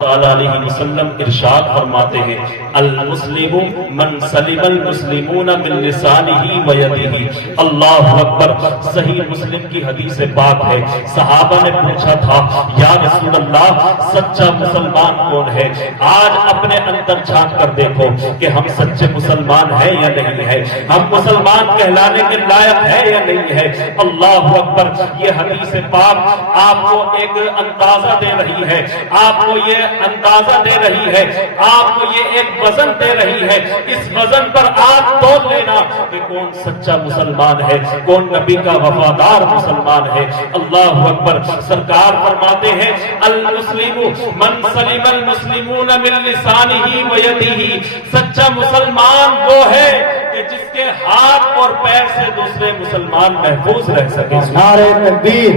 علیہ وسلم ارشاد فرماتے ہیں المسلم من سلم المسلمون من لسانہ و یدہ۔ اللہ اکبر۔ صحیح مسلم کی حدیث پاک ہے، صحابہ نے پوچھا تھا یا رسول اللہ سچا مسلمان کون ہے؟ آج اپنے اندر جھانک کر دیکھو کہ ہم سچے مسلمان ہیں یا نہیں ہے، ہم مسلمان کہلانے کے لائق ہے یا نہیں ہے۔ اللہ اکبر۔ یہ حدیث پاک آپ کو ایک اندازہ دے رہی ہے، آپ کو یہ اندازہ دے رہی ہے، آپ کو یہ ایک وزن دے رہی ہے۔ اس وزن پر آپ تول لینا کہ کون سچا مسلمان ہے، کون نبی کا وفادار مسلمان ہے۔ اللہ اکبر۔ سرکار فرماتے ہیں المسلم من سلم المسلمون من لسانہ و یدہ۔ سچا مسلمان وہ ہے کہ جس کے ہاتھ اور پیر سے دوسرے مسلمان محفوظ رہ سکے۔ نعرہ تکبیر،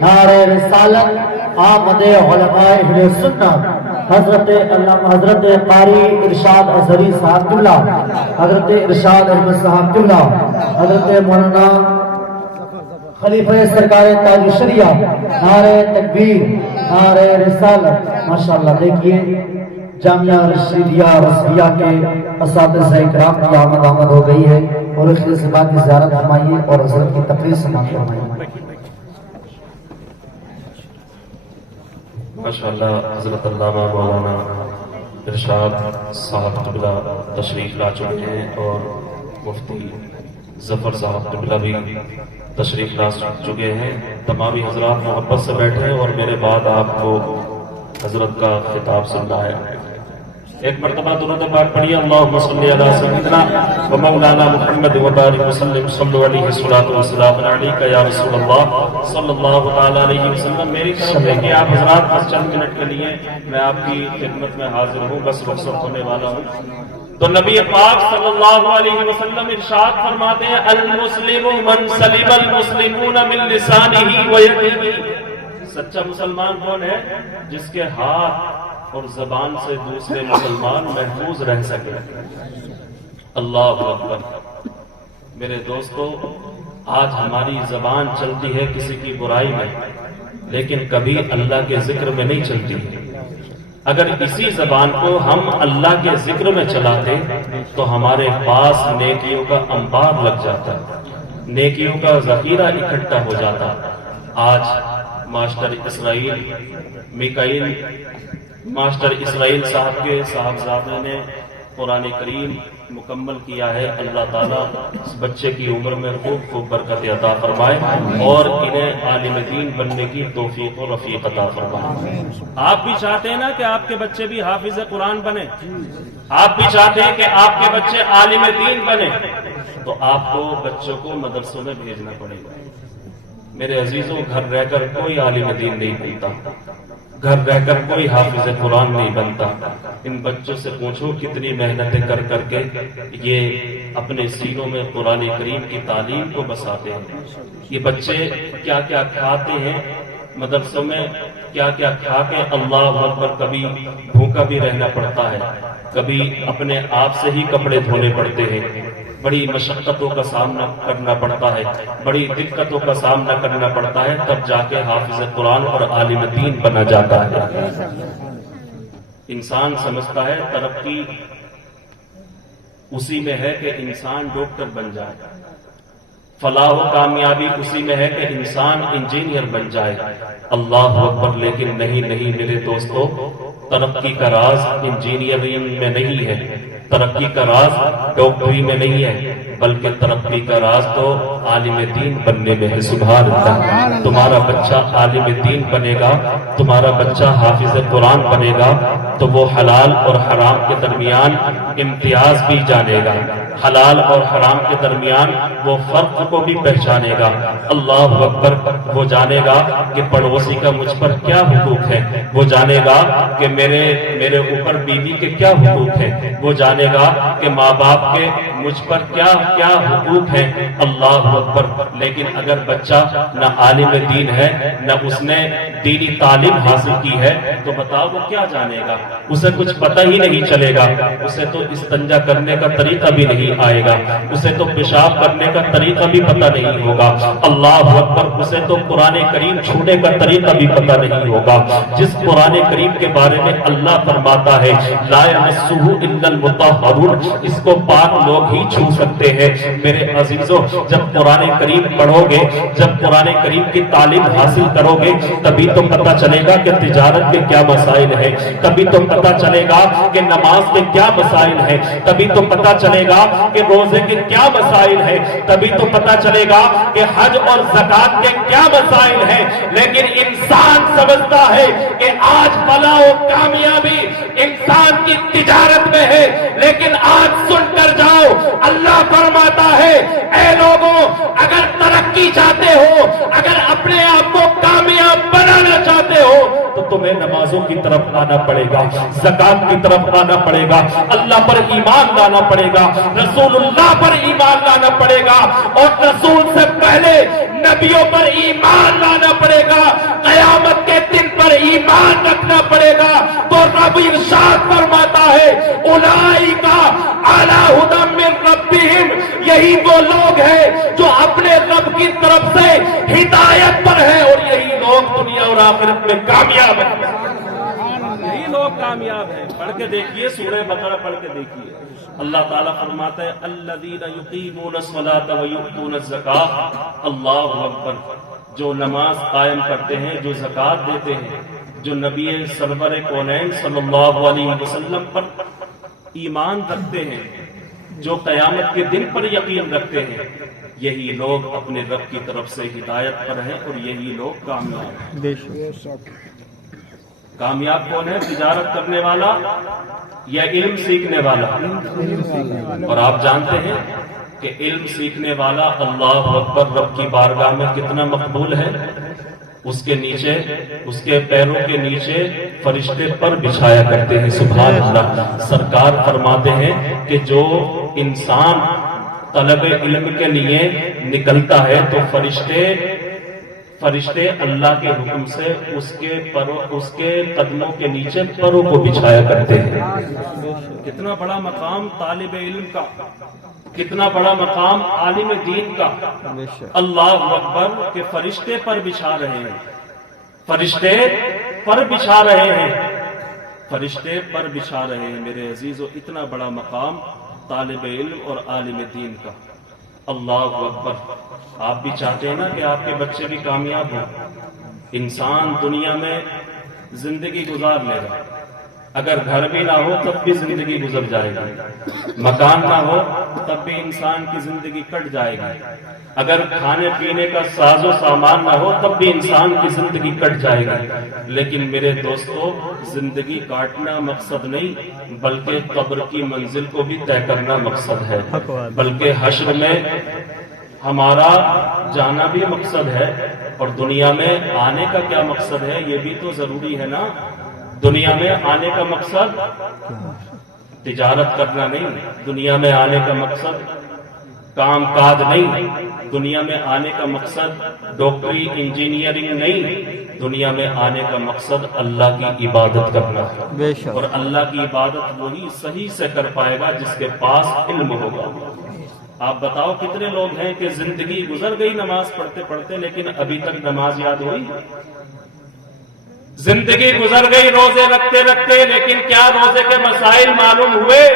نعرہ رسالت، آمد علماء اہل سنت، حضرت علامہ حضرت قاری ارشاد اظہری صاحب اللہ، حضرت ارشاد احمد صاحب اللہ، حضرت مولانا خلیفہ سرکار تاج شریعہ، نعرہ تکبیر، نعرہ رسالت۔ ماشاءاللہ دیکھیے جامعہ رشیدیہ رسویہ کے اساتذہ کرام کی آمد ہو گئی ہے، اور اس سے بعد کی زیارت فرمائیے اور حضرت کی تقریر سماعت فرمائیے۔ ماشاءاللہ حضرت علامہ مولانا ارشاد صاحب قبلہ تشریف لا چکے ہیں، اور مفتی ظفر صاحب قبلہ بھی تشریف لا چکے ہیں۔ تمامی حضرات محبت سے بیٹھے ہیں اور میرے بعد آپ کو حضرت کا خطاب سننا ہے۔ ایک مرتبہ درود پاک پڑھیے، اللہم صلی علی سیدنا و مولانا محمد و بارک وسلم، صلی علیہ الصلوۃ والسلام علیک یا رسول اللہ صلی اللہ تعالی علیہ وسلم۔ میری طرف ہے کہ آپ حضرات بس چند منٹ کے لیے میں آپ کی خدمت میں حاضر ہوں، بس رخصت ہونے والا ہوں۔ تو نبی پاک صلی اللہ علیہ وسلم ارشاد فرماتے ہیں المسلم من سلم المسلمون من لسانہ و یدہ۔ سچا مسلمان کون ہے؟ جس کے ہاتھ اور زبان سے دوسرے مسلمان محفوظ رہ سکے۔ اللہ اکبر۔ میرے دوستو، آج ہماری زبان چلتی ہے کسی کی برائی میں، لیکن کبھی اللہ کے ذکر میں نہیں چلتی۔ اگر اسی زبان کو ہم اللہ کے ذکر میں چلاتے تو ہمارے پاس نیکیوں کا انبار لگ جاتا، نیکیوں کا ذخیرہ اکٹھا ہو جاتا۔ آج ماسٹر اسرائیل میکائیل ماسٹر اسرائیل صاحب کے صاحبزادے نے قرآن کریم مکمل کیا ہے۔ اللہ تعالیٰ اس بچے کی عمر میں خوب خوب برکت عطا فرمائے اور انہیں عالم دین بننے کی توفیق و رفیق عطا فرمائے۔ آپ بھی چاہتے ہیں نا کہ آپ کے بچے بھی حافظ قرآن بنے، آپ بھی چاہتے ہیں کہ آپ کے بچے عالم دین بنے، تو آپ کو بچوں کو مدرسوں میں بھیجنا پڑے گا۔ میرے عزیزوں، گھر رہ کر کوئی عالم دین نہیں بنتا، گھر رہ کر کوئی حافظ قرآن نہیں بنتا۔ ان بچوں سے پوچھو کتنی محنتیں کر کر کے یہ اپنے سینوں میں قرآن کریم کی تعلیم کو بساتے ہیں۔ یہ بچے کیا کیا کھاتے ہیں مدرسوں میں، کیا کیا کھا کے اللہ اکبر، کبھی بھوکا بھی رہنا پڑتا ہے، کبھی اپنے آپ سے ہی کپڑے دھونے پڑتے ہیں، بڑی مشقتوں کا سامنا کرنا پڑتا ہے، بڑی دقتوں کا سامنا کرنا پڑتا ہے، تب جا کے حافظ قرآن اور عالم دین بنا جاتا ہے۔ انسان سمجھتا ہے ترقی اسی میں ہے کہ انسان ڈاکٹر بن جائے، فلاح و کامیابی اسی میں ہے کہ انسان انجینئر بن جائے۔ اللہ اکبر۔ لیکن نہیں میرے دوستو، ترقی کا راز انجینئرنگ میں نہیں ہے، ترقی کا راز ڈاکٹری میں نہیں ہے، بلکہ ترقی کا راز تو عالم دین بننے میں ہے۔ سبحان اللہ۔ تمہارا بچہ عالم دین بنے گا، تمہارا بچہ حافظ قرآن بنے گا، تو وہ حلال اور حرام کے درمیان امتیاز بھی جانے گا، حلال اور حرام کے درمیان وہ فرق کو بھی پہچانے گا۔ اللہ اکبر۔ وہ جانے گا کہ پڑوسی کا مجھ پر کیا حقوق ہے، وہ جانے گا کہ میرے اوپر بیوی کے کیا حقوق ہیں، وہ جانے گا کہ ماں باپ کے مجھ پر کیا کیا حقوق ہے، اللہ اکبر. لیکن اگر بچہ نہ عالم دین ہے، نہ اس نے دینی تعلیم حاصل کی ہے، تو بتاؤ وہ کیا جانے گا؟ اسے کچھ پتہ ہی نہیں چلے گا. اسے تو استنجا کرنے کا طریقہ بھی نہیں آئے گا، اسے تو پیشاب کرنے کا طریقہ بھی پتہ نہیں ہوگا. اللہ اکبر. اسے تو قرآن کریم چھونے کا طریقہ بھی پتہ نہیں ہوگا. جس قرآن کریم کے بارے میں اللہ فرماتا ہے لا یمسہ الا المطہرون، اس کو پاک لوگ ہی چھو سکتے ہیں. میرے عزیزو، جب قرآن کریم پڑھو گے، جب قرآن کریم کی تعلیم حاصل کرو گے، تبھی تو پتہ چلے گا کہ تجارت کے کیا مسائل ہیں، تبھی تو پتہ چلے گا کہ نماز کے کیا مسائل ہیں، تبھی تو پتہ چلے گا کہ روزے کے کیا مسائل ہیں، تبھی تو پتہ چلے گا کہ حج اور زکات کے کیا مسائل ہیں. لیکن انسان سمجھتا ہے کہ آج فلاح و کامیابی انسان کی تجارت میں ہے. لیکن آج سن کر جاؤ، اللہ فرماتا ہے اے لوگوں، اگر ترقی چاہتے ہو، اگر اپنے آپ کو کامیاب بنانا چاہتے ہو، تو تمہیں نمازوں کی طرف آنا پڑے گا، زکات کی طرف آنا پڑے گا، اللہ پر ایمان لانا پڑے گا، رسول اللہ پر ایمان لانا پڑے گا، اور رسول سے پہلے نبیوں پر ایمان لانا پڑے گا، قیامت کے دن پر ایمان رکھنا پڑے گا. تو رب ارشاد فرماتا ہے اولئک علی ھدی من ربہم، یہی وہ لوگ ہیں جو اپنے رب کی طرف سے ہدایت پر ہیں، اور یہی لوگ دنیا اور آخرت میں کامیاب ہیں. یہی لوگ کامیاب ہیں. پڑھ کے دیکھیے سورہ بقرہ، پڑھ کے دیکھیے. اللہ تعالیٰ فرماتا ہے الذین یقیمون الصلاۃ ویؤتون الزکاۃ. اللہ اکبر. جو نماز قائم کرتے ہیں، جو زکات دیتے ہیں، جو نبی سرور کونین صلی اللہ علیہ وسلم پر ایمان رکھتے ہیں، جو قیامت کے دن پر یقین رکھتے ہیں، یہی لوگ اپنے رب کی طرف سے ہدایت پر ہیں، اور یہی لوگ کامیاب ہیں. کامیاب کون ہے؟ تجارت کرنے والا یا علم سیکھنے والا؟ اور آپ جانتے ہیں کہ علم سیکھنے والا اللہ اکبر رب کی بارگاہ میں کتنا مقبول ہے. اس کے نیچے، اس کے پیروں کے نیچے فرشتے پر بچھایا کرتے ہیں. سبحان اللہ. سرکار فرماتے ہیں کہ جو انسان طلب علم کے لیے نکلتا ہے تو فرشتے اللہ کے حکم سے اس کے قدموں کے نیچے پروں کو بچھایا کرتے ہیں. کتنا بڑا مقام طالب علم کا، کتنا بڑا مقام عالم دین کا. اللہ اکبر. کہ فرشتے پر بچھا رہے ہیں، فرشتے پر بچھا رہے ہیں، فرشتے پر بچھا رہے ہیں. میرے عزیزو، اتنا بڑا مقام طالب علم اور عالم دین کا. اللہ اکبر. آپ بھی چاہتے ہیں نا کہ آپ کے بچے بھی کامیاب ہوں. انسان دنیا میں زندگی گزار لے گا، اگر گھر بھی نہ ہو تب بھی زندگی گزر جائے گی، مکان نہ ہو تب بھی انسان کی زندگی کٹ جائے گی، اگر کھانے پینے کا ساز و سامان نہ ہو تب بھی انسان کی زندگی کٹ جائے گی. لیکن میرے دوستو، زندگی کاٹنا مقصد نہیں، بلکہ قبر کی منزل کو بھی طے کرنا مقصد ہے، بلکہ حشر میں ہمارا جانا بھی مقصد ہے. اور دنیا میں آنے کا کیا مقصد ہے یہ بھی تو ضروری ہے نا. دنیا میں آنے کا مقصد تجارت کرنا نہیں، دنیا میں آنے کا مقصد کام کاج نہیں، دنیا میں آنے کا مقصد ڈاکٹری انجینئرنگ نہیں، دنیا میں آنے کا مقصد اللہ کی عبادت کرنا ہے. اور اللہ کی عبادت وہی صحیح سے کر پائے گا جس کے پاس علم ہوگا. آپ بتاؤ کتنے لوگ ہیں کہ زندگی گزر گئی نماز پڑھتے پڑھتے، لیکن ابھی تک نماز یاد ہوئی؟ زندگی گزر گئی روزے رکھتے رکھتے، لیکن کیا روزے کے مسائل معلوم ہوئے؟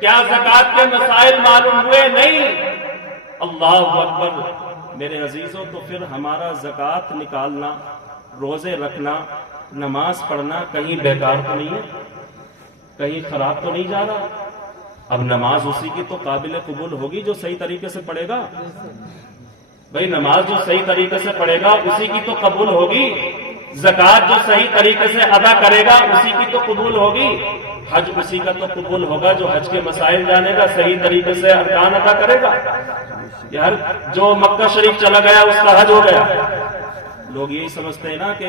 کیا زکات کے مسائل معلوم ہوئے؟ نہیں. اللہ اکبر. میرے عزیزوں، تو پھر ہمارا زکات نکالنا، روزے رکھنا، نماز پڑھنا کہیں بیکار تو نہیں ہے؟ کہیں خراب تو نہیں جا رہا؟ اب نماز اسی کی تو قابل قبول ہوگی جو صحیح طریقے سے پڑھے گا. بھئی نماز جو صحیح طریقے سے پڑھے گا اسی کی تو قبول ہوگی. زکات جو صحیح طریقے سے ادا کرے گا اسی کی تو قبول ہوگی. حج اسی کا تو قبول ہوگا جو حج کے مسائل جانے گا، صحیح طریقے سے ارکان ادا کرے گا. یار جو مکہ شریف چلا گیا اس کا حج ہو گیا. لوگ یہی سمجھتے ہیں نا کہ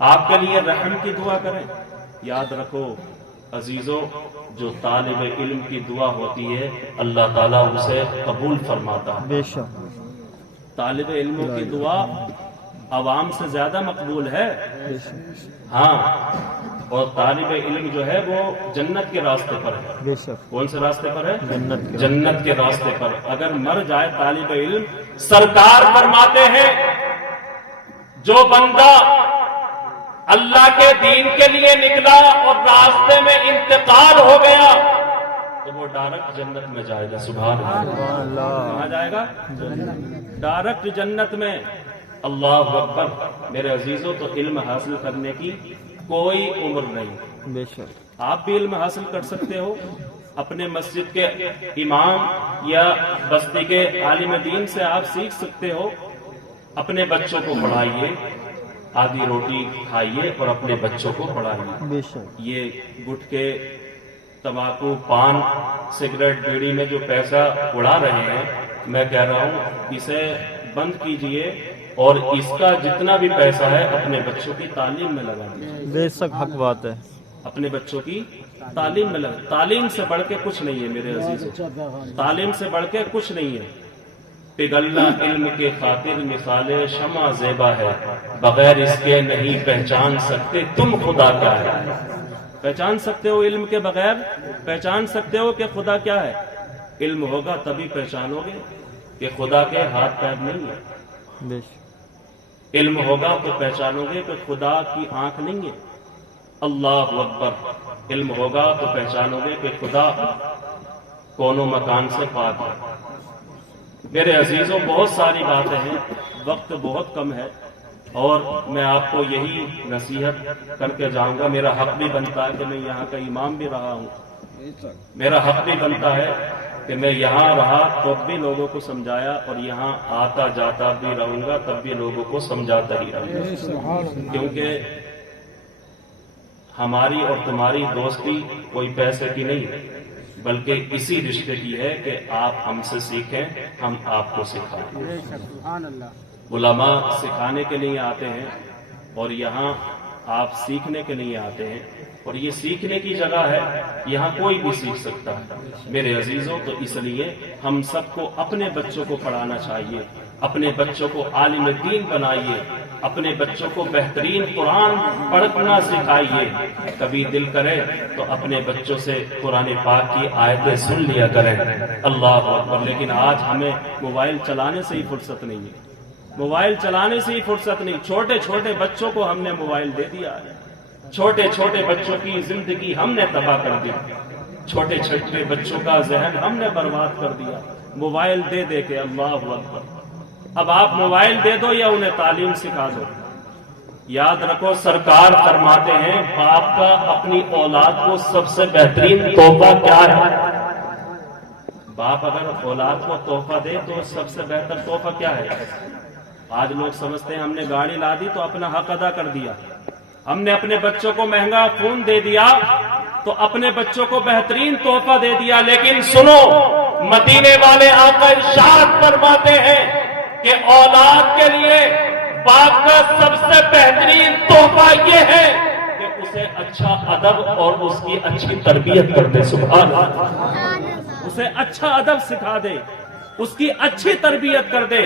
آپ کے لیے رحم کی دعا کریں. یاد رکھو عزیزوں، جو طالب علم کی دعا ہوتی ہے اللہ تعالیٰ اسے قبول فرماتا ہے. بے شک. طالب علموں کی دعا عوام سے زیادہ مقبول ہے. بے شک. ہاں، اور طالب علم جو ہے وہ جنت کے راستے پر ہے. بے شک. کون سے راستے پر ہے؟ جنت کے. جنت کے راستے پر. اگر مر جائے طالب علم، سرکار فرماتے ہیں جو بندہ اللہ کے دین کے لیے نکلا اور راستے میں انتقال ہو گیا تو وہ ڈائریکٹ جنت میں جائے گا. سبحان اللہ. کہاں جائے گا؟ ڈائریکٹ جنت میں. اللہ اکبر. میرے عزیزوں، تو علم حاصل کرنے کی کوئی عمر نہیں. بے شک. آپ بھی علم حاصل کر سکتے ہو. اپنے مسجد کے امام یا بستی کے عالم دین سے آپ سیکھ سکتے ہو. اپنے بچوں کو پڑھائیے، آدھی روٹی کھائیے اور اپنے بچوں کو پڑھائیے. بے شک. یہ گٹکے، تمباکو، پان، سگریٹ، بیڑی میں جو پیسہ اڑا رہے ہیں، میں کہہ رہا ہوں اسے بند کیجئے اور اس کا جتنا بھی پیسہ ہے اپنے بچوں کی تعلیم میں لگا دیجیے. بے شک. حق بات ہے. اپنے بچوں کی تعلیم میں لگا. تعلیم سے بڑھ کے کچھ نہیں ہے میرے عزیزوں. تعلیم سے بڑھ کے کچھ نہیں ہے. پگھلنا علم کے خاطر مثال شمع زیبا ہے، بغیر اس کے نہیں پہچان سکتے تم خدا کیا ہے. پہچان سکتے ہو علم کے بغیر؟ پہچان سکتے ہو کہ خدا کیا ہے؟ علم ہوگا تبھی پہچانو گے کہ خدا کے ہاتھ پیر نہیں ہے. بے شک. علم ہوگا تو پہچانو گے کہ خدا کی آنکھ نہیں ہے. اللہ اکبر. علم ہوگا تو پہچانو گے کہ خدا کونوں مکان سے پاک ہے. میرے عزیزوں، بہت ساری باتیں ہیں، وقت بہت کم ہے اور میں آپ کو یہی نصیحت کر کے جاؤں گا. میرا حق بھی بنتا ہے کہ میں یہاں کا امام بھی رہا ہوں. میرا حق بھی بنتا ہے کہ میں یہاں رہا تو بھی لوگوں کو سمجھایا اور یہاں آتا جاتا بھی رہوں گا تب بھی لوگوں کو سمجھاتا ہی رہوں گا. کیونکہ ہماری اور تمہاری دوستی کوئی پیسے کی نہیں بلکہ اسی رشتے کی ہے کہ آپ ہم سے سیکھیں، ہم آپ کو سکھائیں. علماء سکھانے کے لیے آتے ہیں اور یہاں آپ سیکھنے کے لیے آتے ہیں اور یہ سیکھنے کی جگہ ہے. یہاں کوئی بھی سیکھ سکتا ہے میرے عزیزوں. تو اس لیے ہم سب کو اپنے بچوں کو پڑھانا چاہیے، اپنے بچوں کو عالم دین بنائیے، اپنے بچوں کو بہترین قرآن پڑھنا سکھائیے. کبھی دل کرے تو اپنے بچوں سے قرآن پاک کی آیتیں سن لیا کریں. اللہ اکبر. لیکن آج ہمیں موبائل چلانے سے ہی فرصت نہیں ہے. موبائل چلانے سے ہی فرصت نہیں. چھوٹے چھوٹے بچوں کو ہم نے موبائل دے دیا ہے. چھوٹے چھوٹے بچوں کی زندگی ہم نے تباہ کر دی. چھوٹے چھوٹے بچوں کا ذہن ہم نے برباد کر دیا موبائل دے دے کے. اللہ اکبر. اب آپ موبائل دے دو یا انہیں تعلیم سکھا دو. یاد رکھو سرکار فرماتے ہیں باپ کا اپنی اولاد کو سب سے بہترین تحفہ کیا ہے؟ باپ اگر اولاد کو تحفہ دے تو سب سے بہتر تحفہ کیا ہے؟ آج لوگ سمجھتے ہیں ہم نے گاڑی لا دی تو اپنا حق ادا کر دیا، ہم نے اپنے بچوں کو مہنگا فون دے دیا تو اپنے بچوں کو بہترین تحفہ دے دیا. لیکن سنو، مدینے والے آقا ارشاد فرماتے ہیں کہ اولاد کے لیے باپ کا سب سے بہترین تحفہ یہ ہے کہ اسے اچھا ادب اور اس کی اچھی تربیت کر دے. سبحان اللہ. اسے اچھا ادب سکھا دے، اس کی اچھی تربیت کر دے،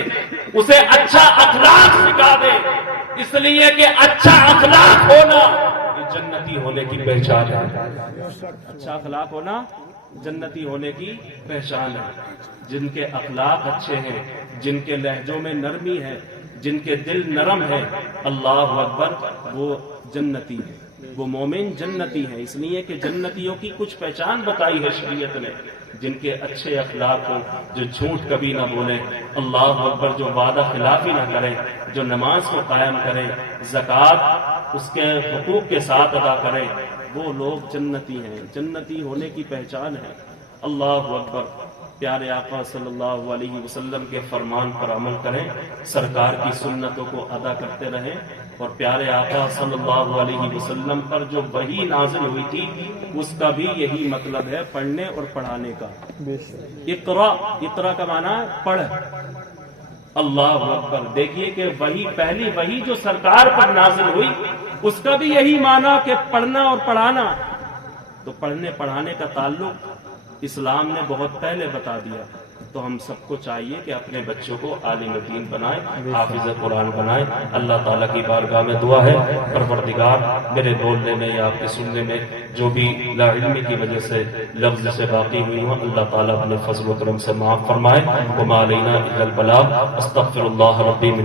اسے اچھا اخلاق سکھا دے. اس لیے کہ اچھا اخلاق ہونا یہ جنتی ہونے کی پہچان ہے. اچھا اخلاق ہونا جنتی ہونے کی پہچان ہے. جن کے اخلاق اچھے ہیں، جن کے لہجوں میں نرمی ہے، جن کے دل نرم ہے، اللہ اکبر، وہ جنتی ہے، وہ مومن جنتی ہے. اس لیے کہ جنتیوں کی کچھ پہچان بتائی ہے شریعت نے. جن کے اچھے اخلاق ہوں، جو جھوٹ کبھی نہ بولیں، اللہ اکبر، جو وعدہ خلافی نہ کریں، جو نماز کو قائم کریں، زکوٰۃ اس کے حقوق کے ساتھ ادا کریں، وہ لوگ جنتی ہیں. جنتی ہونے کی پہچان ہے. اللہ اکبر. پیارے آقا صلی اللہ علیہ وسلم کے فرمان پر عمل کریں، سرکار کی سنتوں کو ادا کرتے رہیں اور پیارے آقا صلی اللہ علیہ وسلم پر جو وحی نازل ہوئی تھی اس کا بھی یہی مطلب ہے، پڑھنے اور پڑھانے کا. اقرا، اقرا کا معنی ہے پڑھ. اللہ اکبر. دیکھیے کہ وہی پہلی وہی جو سرکار پر نازل ہوئی اس کا بھی یہی معنی کہ پڑھنا اور پڑھانا. تو پڑھنے پڑھانے کا تعلق اسلام نے بہت پہلے بتا دیا. تو ہم سب کو چاہیے کہ اپنے بچوں کو عالم دین بنائیں, حافظ قرآن بنائیں. اللہ تعالیٰ کی بارگاہ میں دعا ہے, پروردگار میرے بولنے میں یا آپ کے سننے میں جو بھی لا علمی کی وجہ سے لفظ سے باقی ہوئی ہوں, اللہ تعالیٰ اپنے فضل و کرم سے معاف فرمائے. وما علینا الا البلاغ. استغفر اللہ ربی من